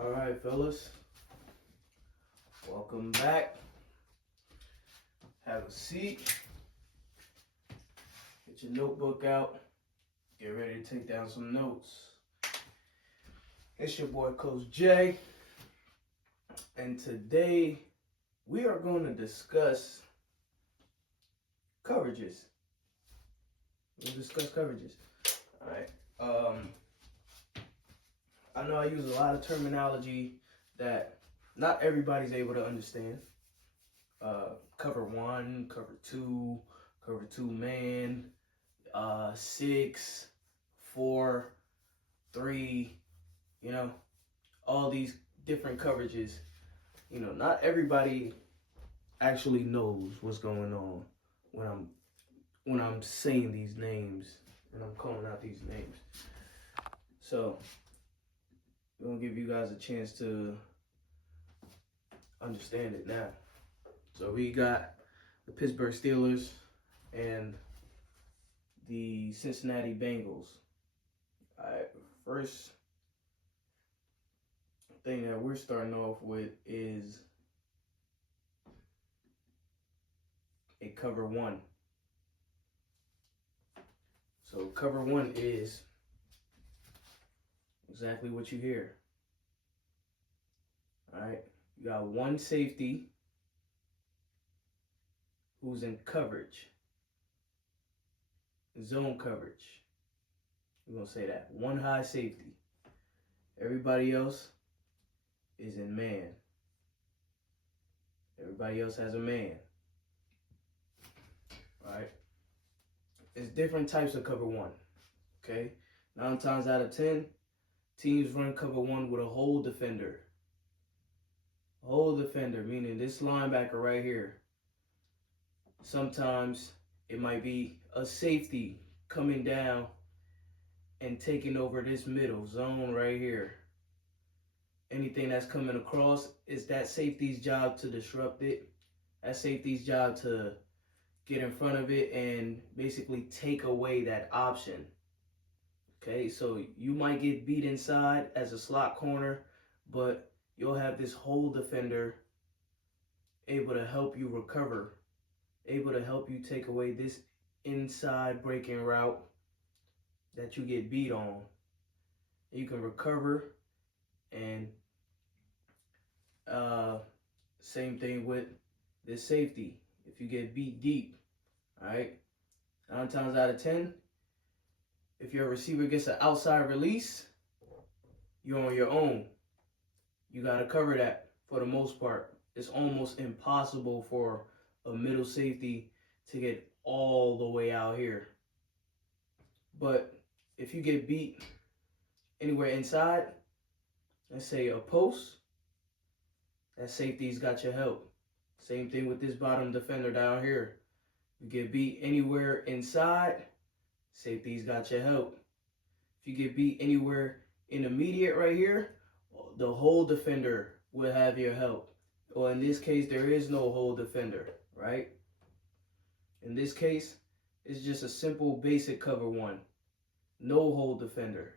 All right, fellas. Welcome back. Have a seat. Get your notebook out. Get ready to take down some notes. It's your boy, Coach Jay. And today we are going to discuss coverages. We'll discuss coverages. All right. I know I use a lot of terminology that not everybody's able to understand. Cover one, cover two man, 6, 4, 3, all these different coverages. Not everybody actually knows what's going on when I'm saying these names and I'm calling out these names. So I'm gonna give you guys a chance to understand it now. So we got the Pittsburgh Steelers and the Cincinnati Bengals. All right, first thing that we're starting off with is a cover one. So cover one is exactly what you hear. All right, you got one safety who's in coverage, zone coverage. We're gonna say that. One high safety. Everybody else is in man. Everybody else has a man. All right. It's different types of cover one. Okay. 9 times out of 10, teams run cover one with a hole defender. Hole defender, meaning this linebacker right here. Sometimes it might be a safety coming down and taking over this middle zone right here. Anything that's coming across, is that safety's job to disrupt it. That safety's job to get in front of it and basically take away that option. Okay, so you might get beat inside as a slot corner, but you'll have this hole defender able to help you recover, able to help you take away this inside breaking route that you get beat on. You can recover, and same thing with this safety. If you get beat deep, all right, 9 times out of 10, if your receiver gets an outside release, you're on your own. You got to cover that for the most part. It's almost impossible for a middle safety to get all the way out here. But if you get beat anywhere inside, let's say a post, that safety's got your help. Same thing with this bottom defender down here. You get beat anywhere inside, safety's got your help. If you get beat anywhere intermediate right here, the hole defender will have your help. Or in this case, there is no hole defender, right? In this case, it's just a simple basic cover one. No hole defender.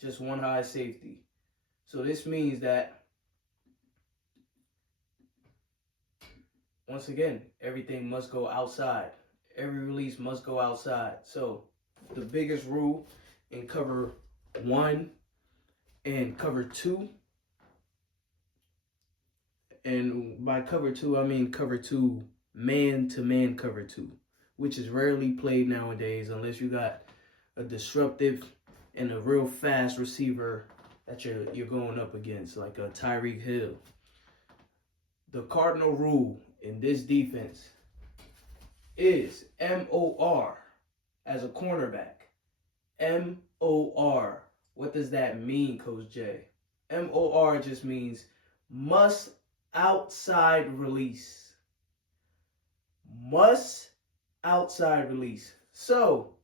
Just one high safety. So this means that, once again, everything must go outside. Every release must go outside. So the biggest rule in cover one and cover two, and by cover two, I mean cover two, man-to-man cover two, which is rarely played nowadays unless you got a disruptive and a real fast receiver that you're going up against, like a Tyreek Hill. The cardinal rule in this defense is MOR as a cornerback. MOR. What does that mean, Coach J? MOR just means must outside release. Must outside release. So,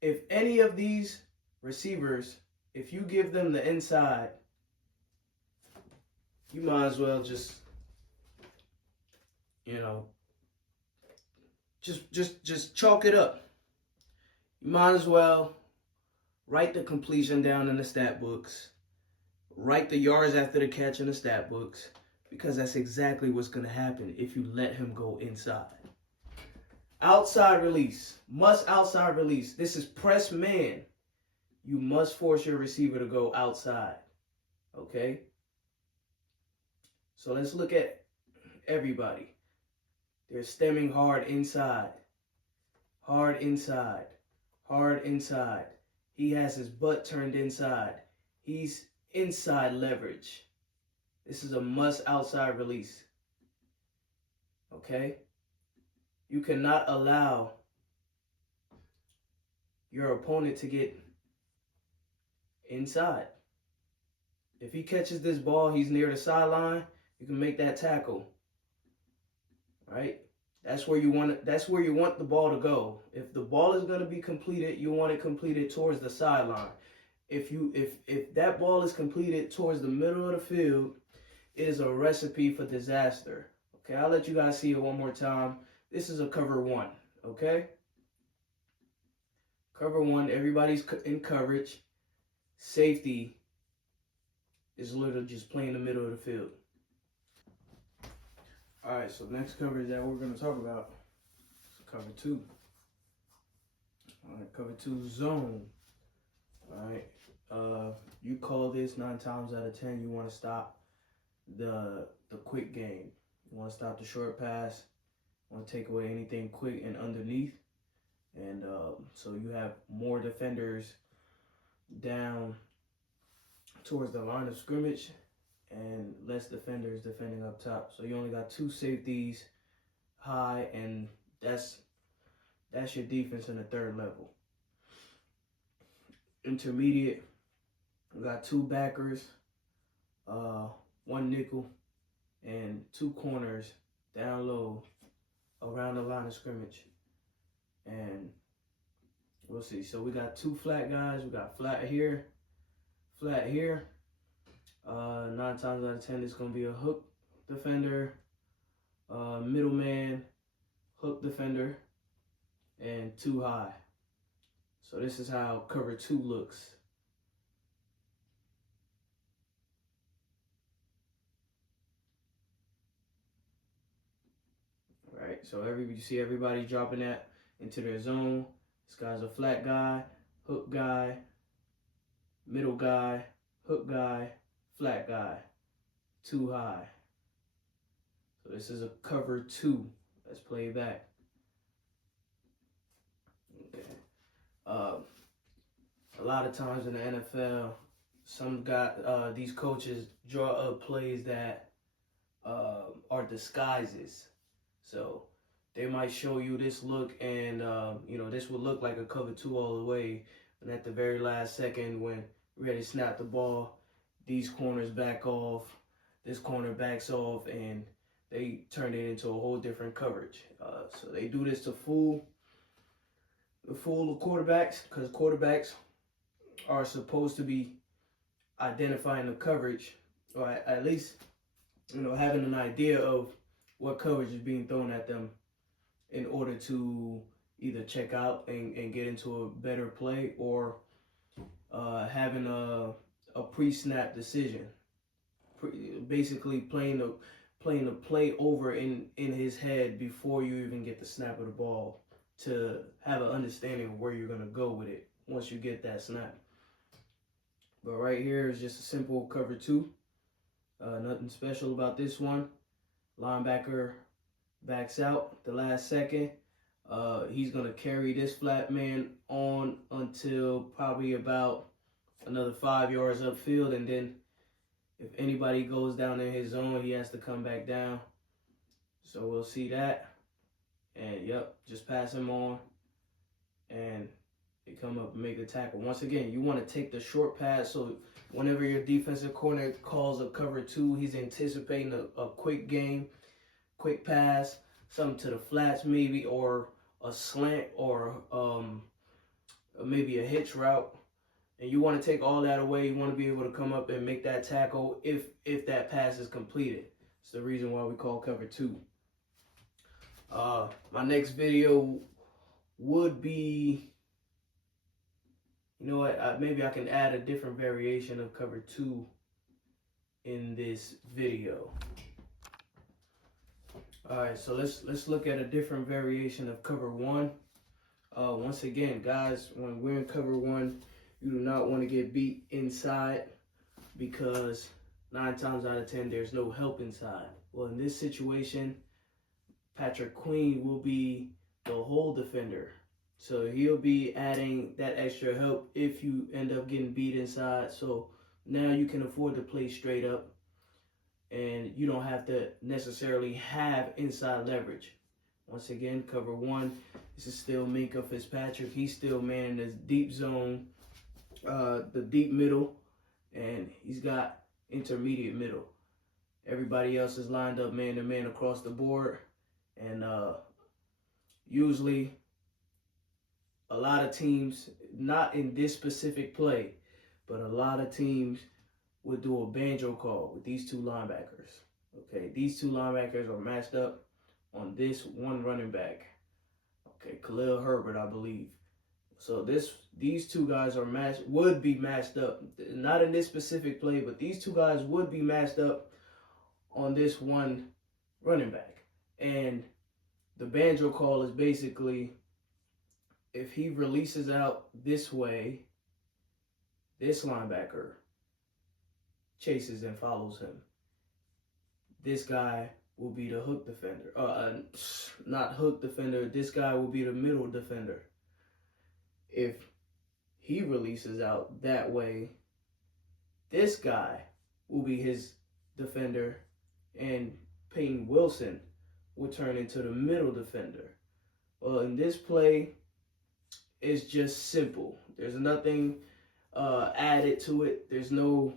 if any of these receivers, if you give them the inside, you might as well just chalk it up. You might as well write the completion down in the stat books write the yards after the catch in the stat books, because that's exactly what's going to happen if you let him go inside. Outside release. Must outside release. This is press man. You must force your receiver to go outside. Okay? So let's look at everybody. They're stemming hard inside. Hard inside. Hard inside. He has his butt turned inside. He's inside leverage. This is a must outside release. Okay? You cannot allow your opponent to get inside. If he catches this ball, he's near the sideline, you can make that tackle. Right? That's where you want the ball to go. If the ball is going to be completed, you want it completed towards the sideline. If that ball is completed towards the middle of the field, it is a recipe for disaster. Okay, I'll let you guys see it one more time. This is a cover one, okay? Cover one, everybody's in coverage. Safety is literally just playing the middle of the field. All right, so next coverage that we're going to talk about is cover two. All right, cover two zone. All right, you call this 9 times out of 10. You want to stop the quick game. You want to stop the short pass. You want to take away anything quick and underneath. And so you have more defenders down towards the line of scrimmage and less defenders defending up top. So you only got 2 safeties high, and that's your defense in the third level. Intermediate, we got 2 backers, 1 nickel, and 2 corners down low around the line of scrimmage. And we'll see. So we got 2 flat guys. We got flat here, flat here. 9 times out of 10, it's going to be a hook defender, middleman, hook defender, and 2 high. So this is how cover 2 looks. All right, so you see everybody dropping that into their zone. This guy's a flat guy, hook guy, middle guy, hook guy, flat guy, 2 high. So this is a cover 2. Let's play it back. Okay. A lot of times in the NFL, these coaches draw up plays that are disguises. So they might show you this look, and this would look like a cover 2 all the way. And at the very last second, when we're ready to snap the ball, these corners back off, this corner backs off, and they turn it into a whole different coverage. So they do this to fool the quarterbacks, because quarterbacks are supposed to be identifying the coverage, or at least having an idea of what coverage is being thrown at them in order to either check out and get into a better play, or having a pre-snap decision, basically playing the play over in his head before you even get the snap of the ball, to have an understanding of where you're going to go with it once you get that snap. But right here is just a simple cover 2. Nothing special about this one. Linebacker backs out the last second. He's going to carry this flat man on until probably about another 5 yards upfield, and then if anybody goes down in his zone, he has to come back down. So we'll see that. And yep, just pass him on, and they come up and make the tackle. Once again, you want to take the short pass, so whenever your defensive corner calls a cover 2, he's anticipating a quick game, quick pass, something to the flats maybe, or a slant, or maybe a hitch route. And you want to take all that away. You want to be able to come up and make that tackle if that pass is completed. It's the reason why we call cover 2. My next video would be, maybe I can add a different variation of cover 2 in this video. Alright, so let's look at a different variation of cover one. Once again, guys, when we're in cover one, you do not want to get beat inside, because 9 times out of 10 there's no help inside. Well, in this situation, Patrick Queen will be the hole defender. So he'll be adding that extra help if you end up getting beat inside. So now you can afford to play straight up, and you don't have to necessarily have inside leverage. Once again, cover one, this is still Minkah Fitzpatrick. He's still manning this deep zone, the deep middle, and he's got intermediate middle. Everybody else is lined up man to man across the board, and usually a lot of teams, not in this specific play, but a lot of teams would do a banjo call with these two linebackers. Okay, these two linebackers are matched up on this one running back. Okay, Khalil Herbert, I believe. So these two guys would be matched up, not in this specific play, but these two guys would be matched up on this one running back. And the banjo call is basically, if he releases out this way, this linebacker chases and follows him. This guy will be the hook defender. Not hook defender. This guy will be the middle defender. If he releases out that way, this guy will be his defender, and Peyton Wilson will turn into the middle defender. Well, in this play, it's just simple. There's nothing added to it. There's no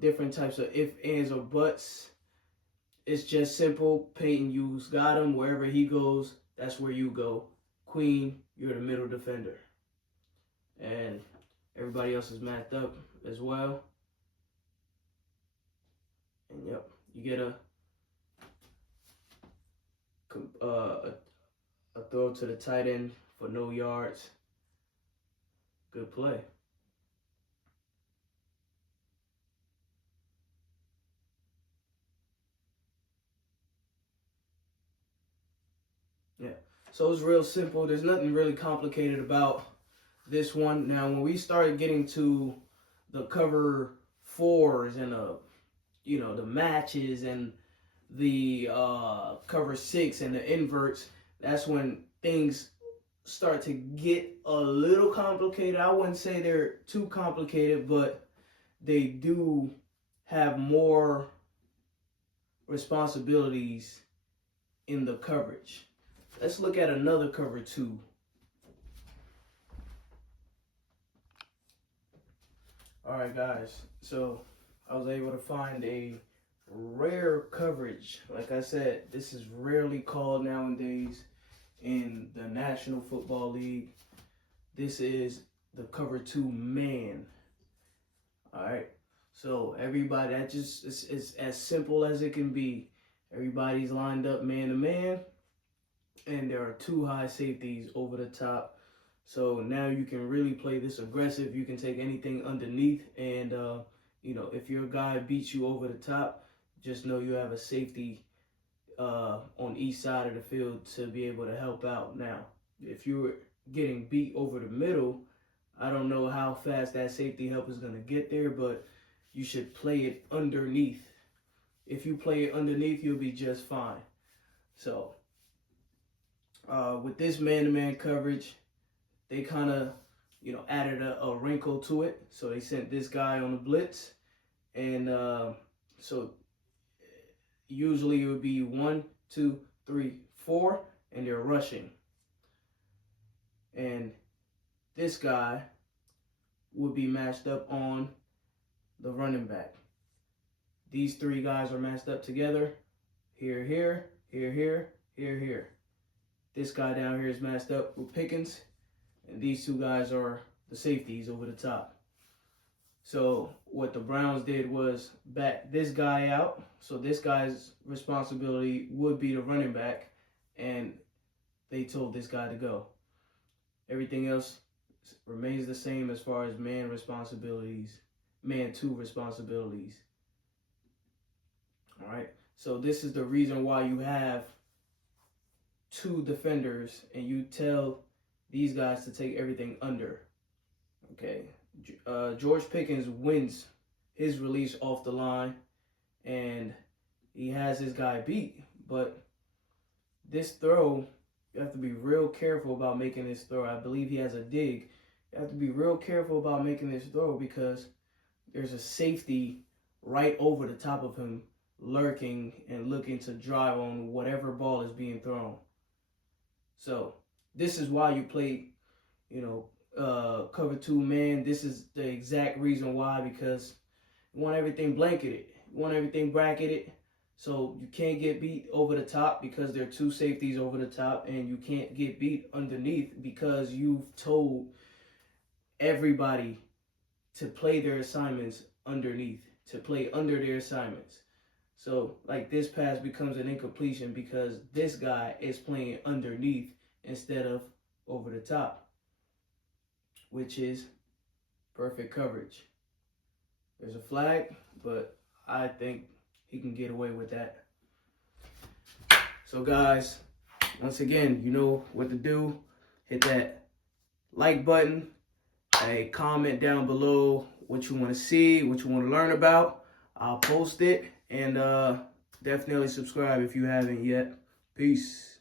different types of ifs, ands, or buts. It's just simple. Peyton, you got him. Wherever he goes, that's where you go. Queen, you're the middle defender. And everybody else is matched up as well. And yep, you get a throw to the tight end for no yards. Good play. Yeah, so it's real simple. There's nothing really complicated about this one. Now, when we started getting to the cover fours and the matches and the cover six and the inverts, that's when things start to get a little complicated. I wouldn't say they're too complicated, but they do have more responsibilities in the coverage. Let's look at another cover two. All right, guys. So I was able to find a rare coverage. Like I said, this is rarely called nowadays in the National Football League. This is the cover two man. All right. So everybody, that just is as simple as it can be. Everybody's lined up man to man, and there are two high safeties over the top. So now you can really play this aggressive. You can take anything underneath, and if your guy beats you over the top, just know you have a safety on each side of the field to be able to help out. Now, if you're getting beat over the middle, I don't know how fast that safety help is going to get there, but you should play it underneath. If you play it underneath, you'll be just fine. So, with this man-to-man coverage, they kind of, added a wrinkle to it. So they sent this guy on the blitz, and so usually it would be 1, 2, 3, 4, and they're rushing. And this guy would be matched up on the running back. These three guys are matched up together. Here, here, here, here, here, here. This guy down here is matched up with Pickens, and these two guys are the safeties over the top. So what the Browns did was back this guy out. So this guy's responsibility would be the running back, and they told this guy to go. Everything else remains the same as far as man responsibilities, man-to responsibilities. All right. So this is the reason why you have 2 defenders and you tell these guys to take everything under. Okay. George Pickens wins his release off the line and he has his guy beat. But this throw, you have to be real careful about making this throw. I believe he has a dig. You have to be real careful about making this throw because there's a safety right over the top of him, lurking and looking to drive on whatever ball is being thrown. So this is why you play, cover 2 man. This is the exact reason why, because you want everything blanketed. You want everything bracketed. So you can't get beat over the top because there are 2 safeties over the top, and you can't get beat underneath because you've told everybody to play their assignments underneath, to play under their assignments. So like this pass becomes an incompletion because this guy is playing underneath instead of over the top, which is perfect coverage. There's a flag, but I think he can get away with that. So guys, once again, you know what to do. Hit that like button, a comment down below what you want to see, what you want to learn about. I'll post it, and definitely subscribe if you haven't yet. Peace.